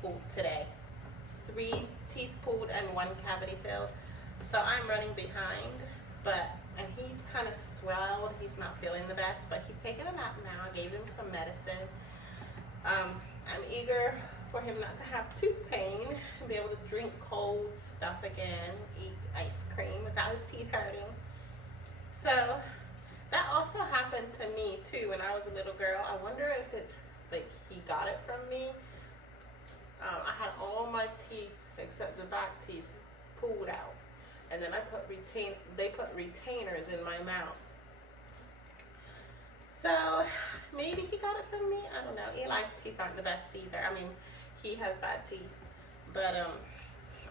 pulled today. 3 teeth pulled and 1 cavity filled. So I'm running behind, and he's kind of swelled. He's not feeling the best, but he's taking a nap now. I gave him some medicine. I'm eager for him not to have tooth pain and be able to drink cold stuff again, eat ice cream without his teeth hurting. So that also happened to me too when I was a little girl. I wonder if it's like he got it from me. I had all my teeth except the back teeth pulled out, and then they put retainers in my mouth. So maybe he got it from me. I don't know. Eli's teeth aren't the best either. I mean, he has bad teeth, but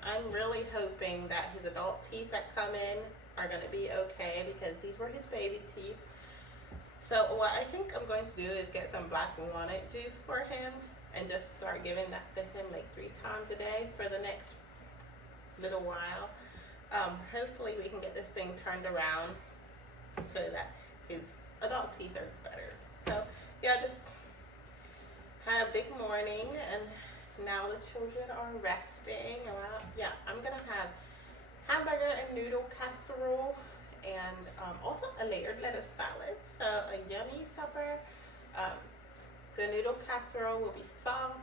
I'm really hoping that his adult teeth that come in are going to be okay, because these were his baby teeth. So what I think I'm going to do is get some black walnut juice for him and just start giving that to him like 3 times a day for the next little while. Hopefully we can get this thing turned around so that his adult teeth are better. So yeah, just had a big morning, and now the children are resting. Well, yeah, I'm gonna have hamburger and noodle casserole, and also a layered lettuce salad. So a yummy supper. The noodle casserole will be soft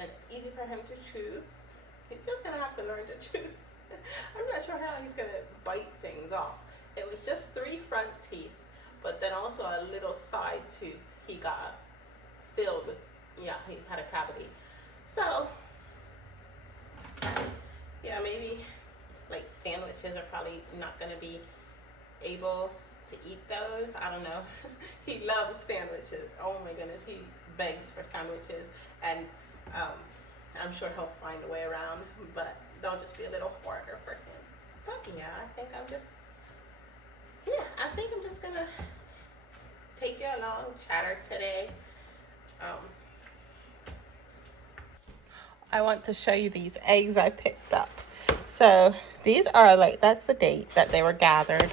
and easy for him to chew. He's just gonna have to learn to chew. I'm not sure how he's gonna bite things off. It was just 3 front teeth, but then also a little side tooth he got filled with, yeah, he had a cavity. So yeah, maybe like sandwiches are probably not gonna be able to eat those. I don't know. He loves sandwiches. Oh my goodness, he begs for sandwiches, and I'm sure he'll find a way around, but they'll just be a little harder for him. But yeah, I think I'm just gonna take you along, chatter today. I want to show you these eggs I picked up. So these are that's the date that they were gathered.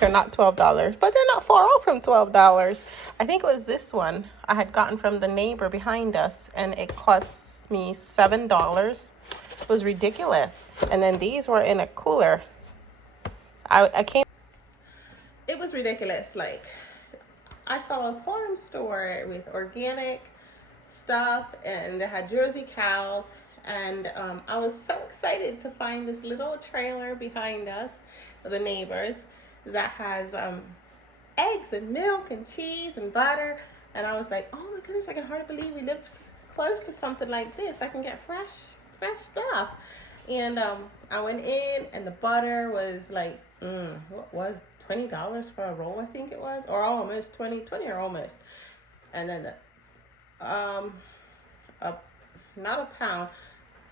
They're not $12, but they're not far off from $12. I think it was this one I had gotten from the neighbor behind us, and it cost me $7. It was ridiculous. And then these were in a cooler. It was ridiculous. Like, I saw a farm store with organic stuff, and they had Jersey cows, and I was so excited to find this little trailer behind us, the neighbors, that has eggs and milk and cheese and butter. And I was like, oh my goodness, I can hardly believe we live close to something like this. I can get fresh stuff. And I went in, and the butter was like what was $20 for a roll, I think it was, or almost 20 or almost. And then not a pound,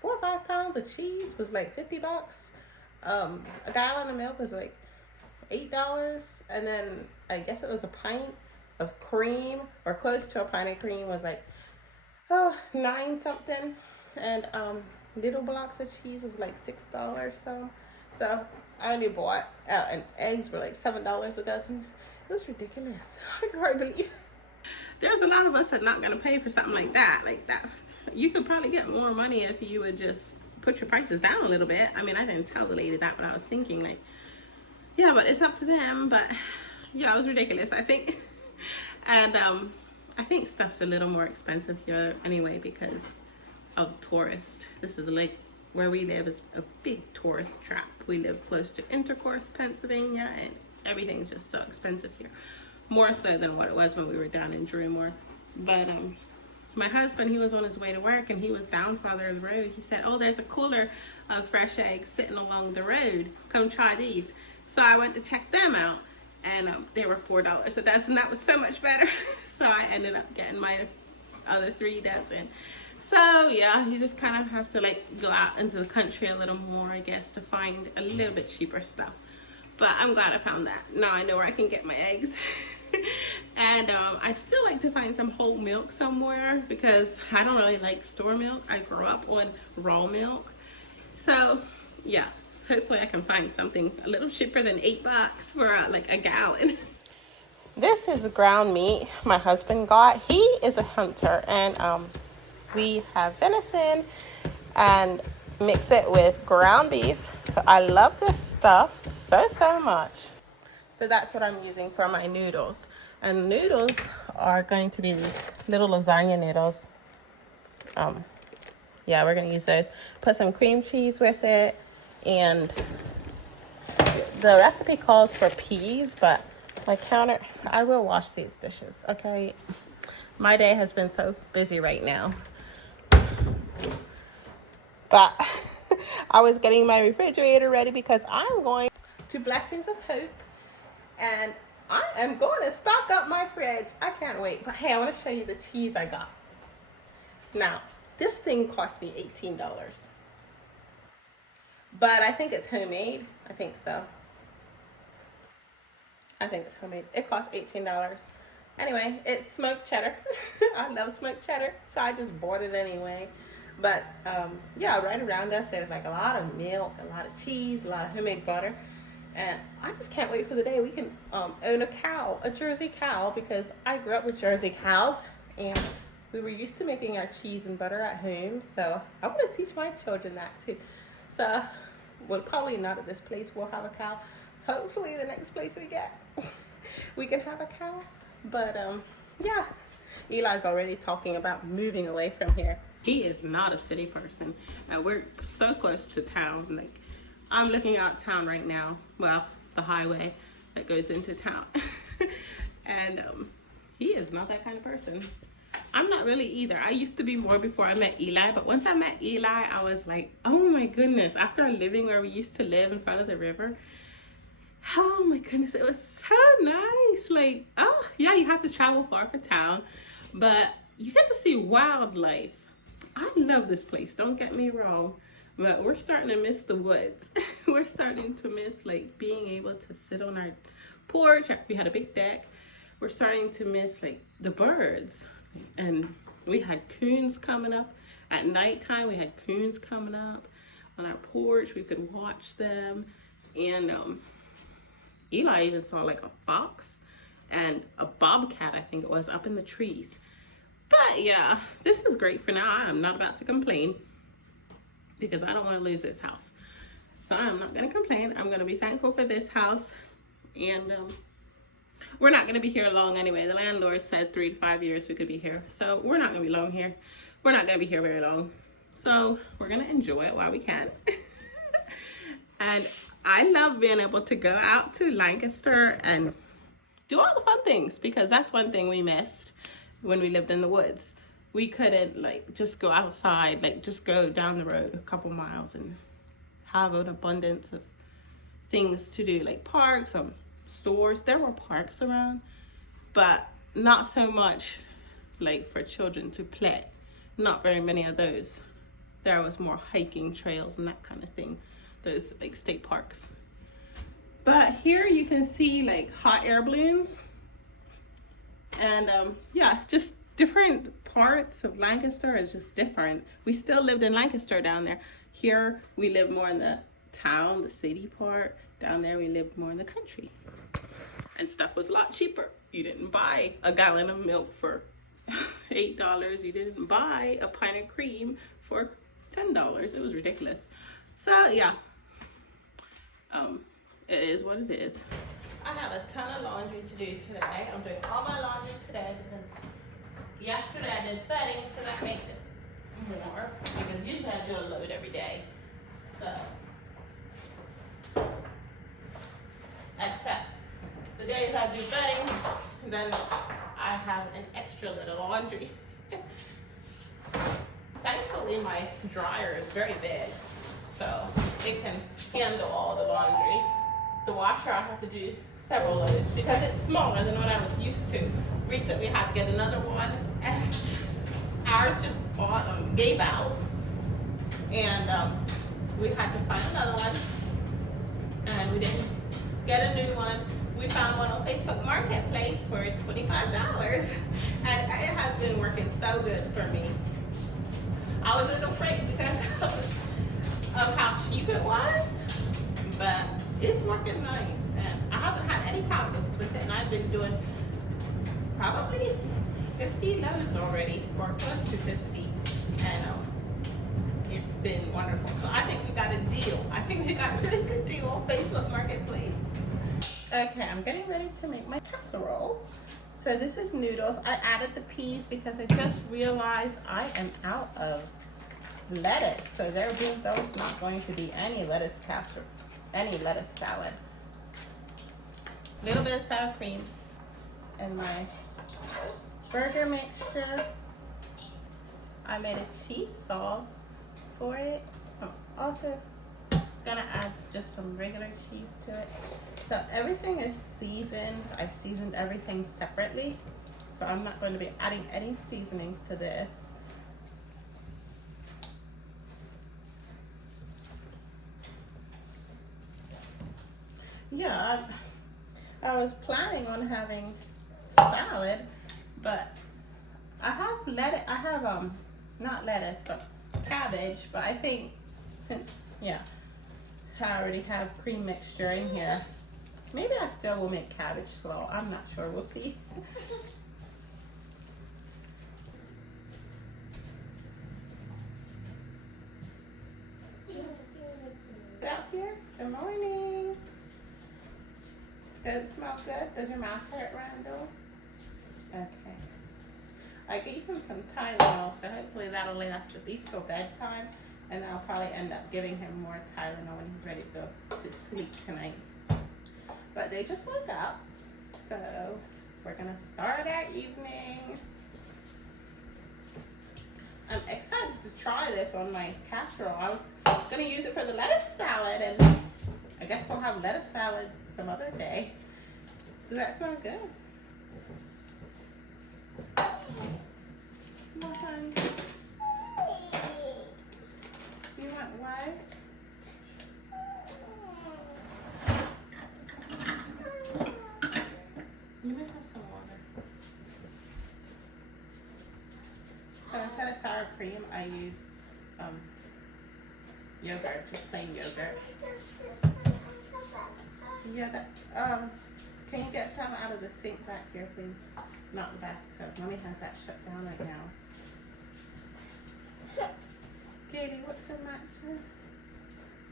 4 or 5 pounds of cheese was like $50. A gallon of milk was like $8, and then I guess it was a pint of cream, or close to a pint of cream, was like $9 something, and little blocks of cheese was like $6. So I only bought and eggs were like $7 a dozen. It was ridiculous. I can hardly believe it. There's a lot of us that are not gonna pay for something like that. You could probably get more money if you would just put your prices down a little bit. I mean, I didn't tell the lady that, but I was thinking like, yeah, but it's up to them. But yeah, it was ridiculous, I think. And I think stuff's a little more expensive here anyway because of tourists. This is like where we live is a big tourist trap. We live close to Intercourse, Pennsylvania, and everything's just so expensive here. More so than what it was when we were down in Drumore. But my husband, he was on his way to work, and he was down farther of the road. He said, oh, there's a cooler of fresh eggs sitting along the road. Come try these. So I went to check them out, and they were $4 a dozen. That was so much better. So I ended up getting my other 3 dozen. So yeah, you just kind of have to like go out into the country a little more, I guess, to find a little bit cheaper stuff. But I'm glad I found that. Now I know where I can get my eggs. And I still like to find some whole milk somewhere because I don't really like store milk. I grew up on raw milk. So yeah, hopefully I can find something a little cheaper than $8 for like a gallon. This is ground meat my husband got. He is a hunter, and we have venison and mix it with ground beef. So I love this stuff so much. So that's what I'm using for my noodles. And noodles are going to be these little lasagna noodles. Yeah, we're gonna use those. Put some cream cheese with it, and the recipe calls for peas, but I will wash these dishes, okay? My day has been so busy right now. But I was getting my refrigerator ready because I'm going to Blessings of Hope, and I am going to stock up my fridge. I can't wait. But hey, I want to show you the cheese I got. Now, this thing cost me $18. But I think it's homemade. I think so. I think it's homemade. It cost $18. Anyway, it's smoked cheddar. I love smoked cheddar, so I just bought it anyway. But yeah, right around us there's like a lot of milk, a lot of cheese, a lot of homemade butter. And I just can't wait for the day we can own a cow, a Jersey cow, because I grew up with Jersey cows and we were used to making our cheese and butter at home. So I want to teach my children that too. So, well, probably not at this place we'll have a cow. Hopefully the next place we get, we can have a cow. But yeah, Eli's already talking about moving away from here. He is not a city person. We're so close to town. Like, I'm looking out town right now. Well, the highway that goes into town. And he is not that kind of person. I'm not really either. I used to be more before I met Eli, but once I met Eli, I was like, oh my goodness. After living where we used to live in front of the river, oh my goodness, it was so nice. Like, oh yeah, you have to travel far for town, but you get to see wildlife. I love this place, don't get me wrong, but we're starting to miss the woods. We're starting to miss like being able to sit on our porch. We had a big deck. We're starting to miss like the birds. And we had coons coming up at nighttime. We had coons coming up on our porch. We could watch them. And Eli even saw like a fox and a bobcat, I think it was, up in the trees. But yeah, this is great for now. I'm not about to complain because I don't want to lose this house. So I'm not going to complain. I'm going to be thankful for this house. And we're not going to be here long anyway. The landlord said 3 to 5 years we could be here. So we're not going to be long here. We're not going to be here very long. So we're going to enjoy it while we can. And I love being able to go out to Lancaster and do all the fun things, because that's one thing we missed when we lived in the woods. We couldn't like just go outside, like just go down the road a couple miles and have an abundance of things to do, like parks, stores. There were parks around, but not so much like for children to play. Not very many of those. There was more hiking trails and that kind of thing, those like state parks. But here you can see like hot air balloons, and yeah, just different parts of Lancaster is just different. We still lived in Lancaster down there. Here we live more in the town, the city part. Down there we lived more in the country. And stuff was a lot cheaper. You didn't buy a gallon of milk for $8. You didn't buy a pint of cream for $10. It was ridiculous. So yeah, it is what it is. I have a ton of laundry to do today. I'm doing all my laundry today because yesterday I did bedding, so that makes it more, because usually I do a load every day. So, except the days I do bedding, then I have an extra little laundry. Thankfully my dryer is very big, so it can handle all the laundry. The washer I have to do several loads because it's smaller than what I was used to. Recently I had to get another one, and ours just gave out, and we had to find another one, and we didn't get a new one. We found one on Facebook Marketplace for $25, and it has been working so good for me. I was a little afraid because of how cheap it was, but it's working nice, and I haven't had any problems with it, and I've been doing probably 50 loads already, or close to 50. wonderful. So I think we got a deal. I think we got a really good deal on Facebook Marketplace. Okay, I'm getting ready to make my casserole. So this is noodles. I added the peas because I just realized I am out of lettuce. So there's not going to be any lettuce casserole, any lettuce salad. A little bit of sour cream and my burger mixture. I made a cheese sauce for it. I'm also gonna add just some regular cheese to it. So everything is seasoned. I seasoned everything separately. So I'm not going to be adding any seasonings to this. Yeah, I was planning on having salad, but I have lettuce. I have not lettuce, but cabbage. But I think since I already have cream mixture in here, maybe I still will make cabbage slaw. I'm not sure. We'll see. Get out here. Good morning. Does it smell good? Does your mouth hurt, Randall? Okay. I gave him some Tylenol, so hopefully that'll last at least till bedtime. And I'll probably end up giving him more Tylenol when he's ready to go to sleep tonight. But they just woke up, so we're gonna start our evening. I'm excited to try this on my casserole. I was gonna use it for the lettuce salad, and I guess we'll have lettuce salad some other day. Does that smell good? Come on, hon. You want what? You might have some water. So instead of sour cream, I use yogurt, just plain yogurt. Yeah, can you get some out of the sink back here, please? Not the bathtub. Mommy has that shut down right now. Katie, what's in that too?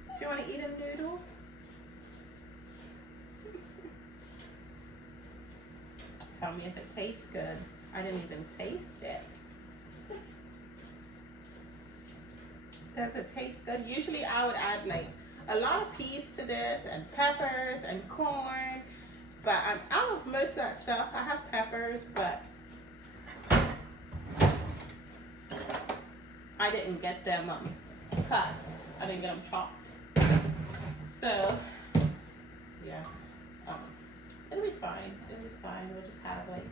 Do you want to eat a noodle? Tell me if it tastes good. I didn't even taste it. Does it taste good? Usually I would add like a lot of peas to this and peppers and corn. But I'm out of most of that stuff. I have peppers, but I didn't get them cut. I didn't get them chopped. So, yeah. It'll be fine. It'll be fine. We'll just have like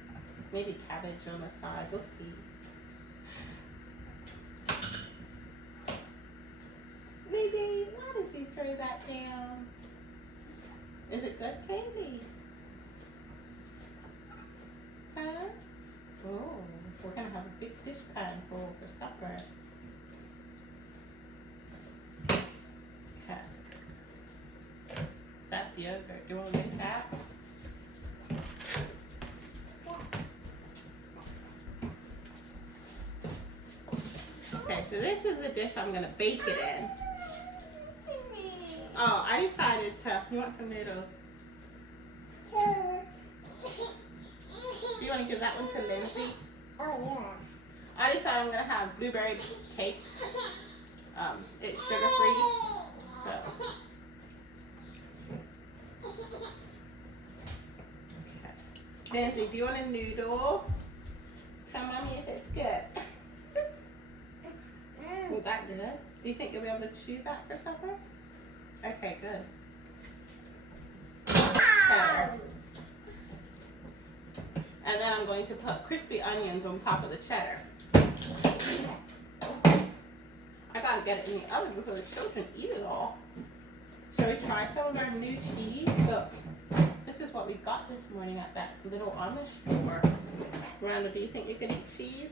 maybe cabbage on the side. We'll see. Lizzie, why did you throw that down? Is it good, Katie? Huh? Oh, we're gonna have a big dish pan full for supper. Okay. That's yogurt. Do you want to make that? Okay, so this is the dish I'm gonna bake it in. Oh, I decided to. You want some noodles? Do you want to give that one to Lindsay? Oh, yeah. I decided I'm going to have blueberry cake. It's sugar free. So. Okay. Lindsay, do you want a noodle? Tell mommy if it's good. Was that good? Do you think you'll be able to chew that for supper? Okay, good. Cheddar. And then I'm going to put crispy onions on top of the cheddar. I gotta get it in the oven before the children eat it all. Shall we try some of our new cheese? Look, this is what we got this morning at that little Amish store. Randall, do you think you can eat cheese?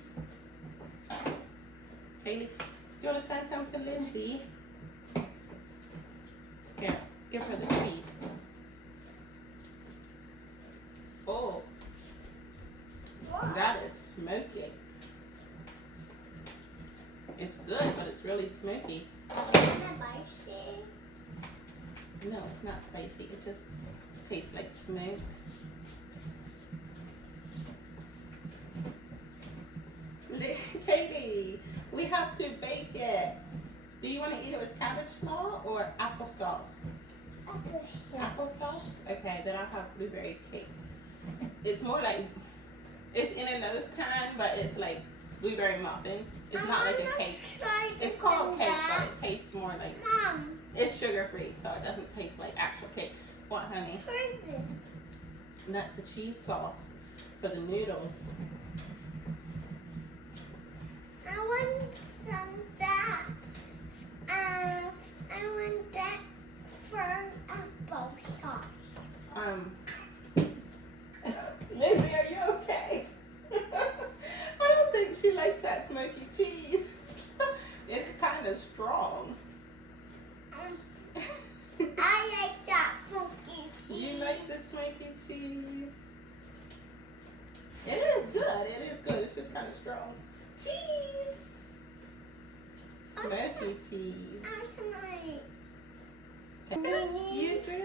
Haley, you want to send some to Lindsay? Here, give her the cheese. Oh, that is smoky. It's good, but it's really smoky. Spicy? No, it's not spicy. It just tastes like smoke. Katie, we have to bake it. Do you want to eat it with cabbage slaw or applesauce? Applesauce? Okay, then I'll have blueberry cake. It's more like, it's in a loaf pan, but it's like blueberry muffins. It's not like a cake. It's called cake, but it tastes more like, Mom. it's sugar free, so it doesn't taste like actual cake. What, honey? And that's the cheese sauce for the noodles. I want some that. I want that for applesauce. Lizzie, are you okay? I don't think she likes that smoky cheese. It's kind of strong. I like that funky cheese. You like the smoky cheese? It is good. It is good. It's just kind of strong. Cheese. Smoky cheese. You do?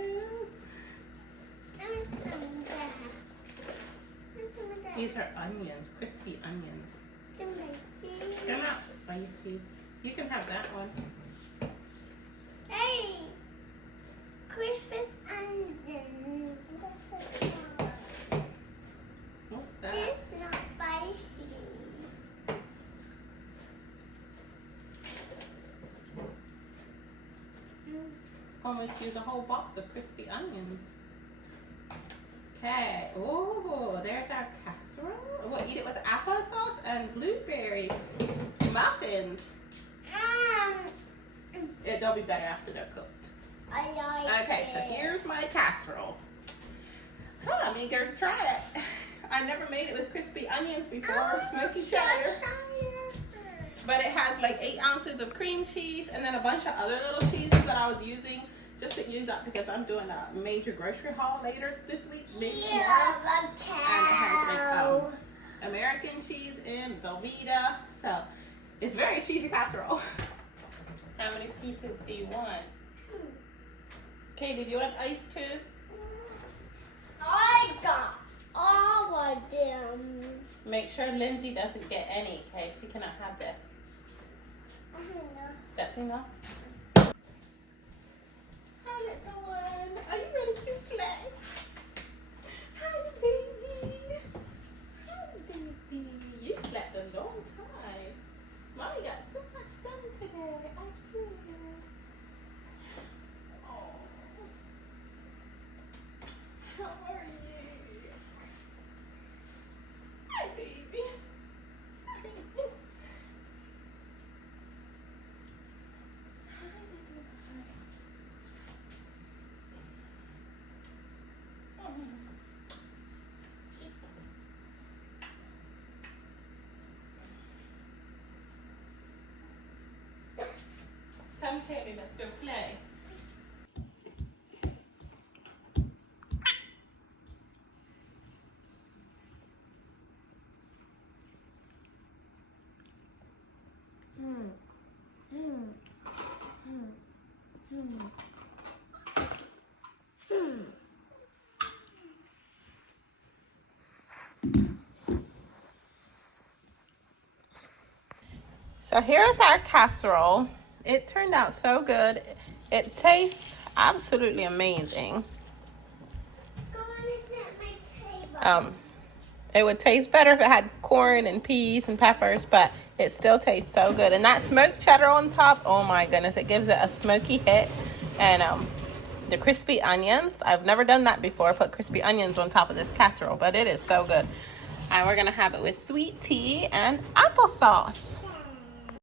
These are onions, crispy onions. They're not spicy. You can have that one. Hey, Christmas onion. What's that? It's not spicy. Almost use a whole box of crispy onions. Okay. Oh, there's our casserole. We'll eat it with applesauce and blueberry muffins. They'll be better after they're cooked. I like Okay, so here's my casserole. I'm eager to try it. I never made it with crispy onions before, smoky cheddar. But it has like 8 ounces of cream cheese and then a bunch of other little cheeses that I was using just to use up because I'm doing a major grocery haul later this week, maybe tomorrow. And it has like American cheese and Velveeta, so it's very cheesy casserole. How many pieces do you want? Katie, do you want ice too? I got all of them. Make sure Lindsay doesn't get any, okay? She cannot have this. That's enough. Hi, little one. Are you ready to play? Hi, baby. Hi, baby. You slept a long time. Mommy got so much done today. I did. Oh. How are you? Hi, baby. Come, Katie, let's go play. So here's our casserole. It turned out so good. It tastes absolutely amazing. It would taste better if it had corn and peas and peppers, but it still tastes so good. And that smoked cheddar on top, oh my goodness, it gives it a smoky hit. And the crispy onions, I've never done that before, put crispy onions on top of this casserole, but it is so good. And we're gonna have it with sweet tea and applesauce.